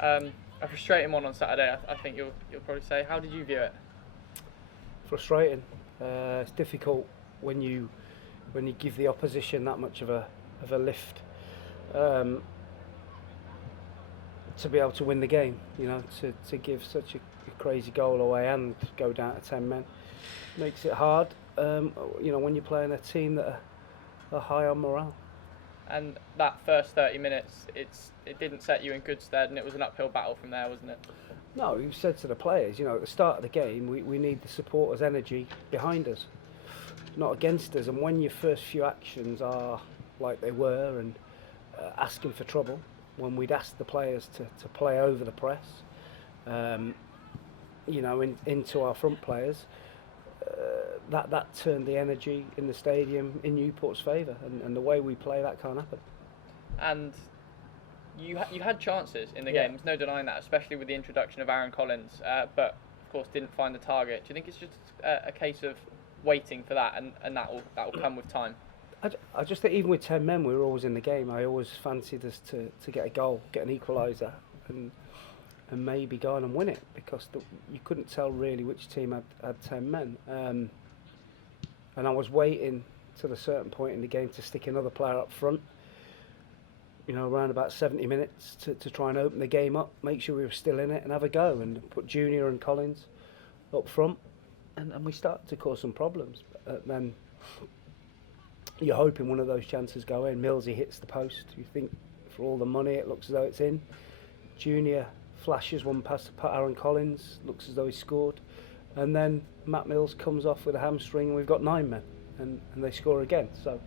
A frustrating one on Saturday, I think you'll probably say. How did you view it? Frustrating. It's difficult when you give the opposition that much of a lift to be able to win the game. You know, to give such a crazy goal away and go down to 10 men makes it hard. You know, when you're playing a team that are high on morale. And that first 30 minutes, it didn't set you in good stead, and it was an uphill battle from there, wasn't it? No, you said to the players, you know, at the start of the game, we need the supporters' energy behind us, not against us. And when your first few actions are like they were and asking for trouble, when we'd asked the players to play over the press, you know, into our front players, that turned the energy in the stadium in Newport's favour, and the way we play, that can't happen. And you had chances in the game, there's no denying that, especially with the introduction of Aaron Collins, but of course didn't find the target. Do you think it's just a case of waiting for that, and that will come with time? I just think even with 10 men, we were always in the game. I always fancied us to get a goal, get an equaliser, and maybe go on and win it, because you couldn't tell really which team had 10 men. And I was waiting till a certain point in the game to stick another player up front, you know, around about 70 minutes to try and open the game up, make sure we were still in it and have a go, and put Junior and Collins up front, and we started to cause some problems. Then you're hoping one of those chances go in. Millsy hits the post. You think for all the money it looks as though it's in. Junior flashes one past Aaron Collins, looks as though he scored, and then Matt Mills comes off with a hamstring, and we've got 9 men, and they score again. So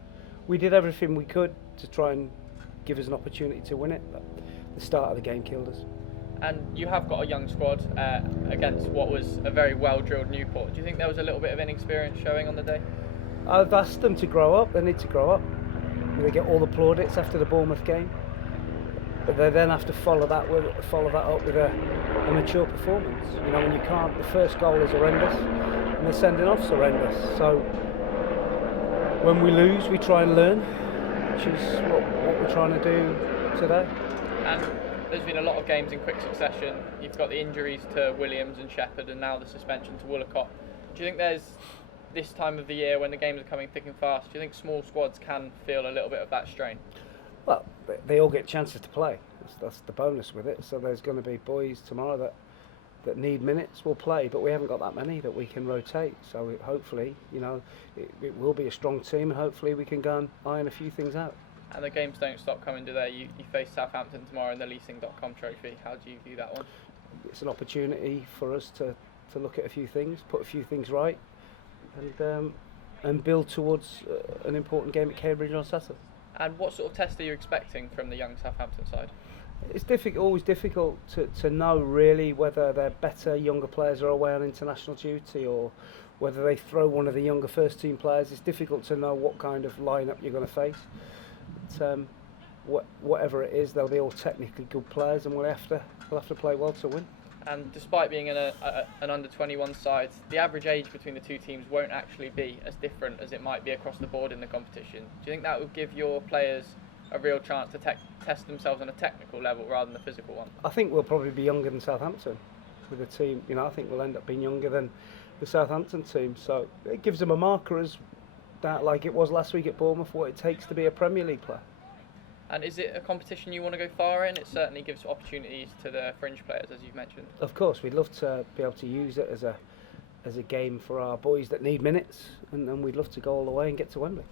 we did everything we could to try and give us an opportunity to win it, but the start of the game killed us. And you have got a young squad against what was a very well-drilled Newport. Do you think there was a little bit of inexperience showing on the day? I've asked them to grow up. They need to grow up. They get all the plaudits after the Bournemouth game, but they then have to follow that up with a mature performance. You know, when you can't, the first goal is horrendous, and the sending off's horrendous. So when we lose, we try and learn, which is what we're trying to do today. And there's been a lot of games in quick succession. You've got the injuries to Williams and Shepherd, and now the suspension to Woolacott. Do you think there's, this time of the year when the games are coming thick and fast, do you think small squads can feel a little bit of that strain? Well, they all get chances to play. That's the bonus with it. So there's going to be boys tomorrow that need minutes will play, but we haven't got that many that we can rotate. So hopefully, you know, it will be a strong team, and hopefully we can go and iron a few things out. And the games don't stop coming, do they? You face Southampton tomorrow in the Leasing.com trophy. How do you view that one? It's an opportunity for us to look at a few things, put a few things right, and build towards an important game at Cambridge on Saturday. And what sort of test are you expecting from the young Southampton side? It's always difficult to know really whether their better younger players are away on international duty, or whether they throw one of the younger first team players. It's difficult to know what kind of lineup you're going to face. But, whatever it is, they'll be all technically good players, and we'll have to play well to win. And despite being in an under-21 side, the average age between the two teams won't actually be as different as it might be across the board in the competition. Do you think that would give your players a real chance to test themselves on a technical level rather than the physical one? I think we'll probably be younger than Southampton with the team. You know, I think we'll end up being younger than the Southampton team. So it gives them a marker as that, like it was last week at Bournemouth, what it takes to be a Premier League player. And is it a competition you want to go far in? It certainly gives opportunities to the fringe players, as you've mentioned. Of course, we'd love to be able to use it as a game for our boys that need minutes, and we'd love to go all the way and get to Wembley.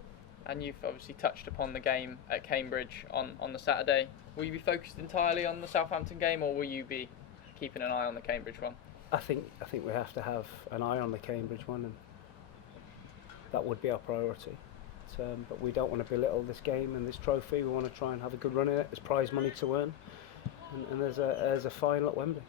And you've obviously touched upon the game at Cambridge on the Saturday. Will you be focused entirely on the Southampton game, or will you be keeping an eye on the Cambridge one? I think we have to have an eye on the Cambridge one, and that would be our priority. But we don't want to belittle this game and this trophy. We want to try and have a good run in it. There's prize money to earn, and there's a final at Wembley.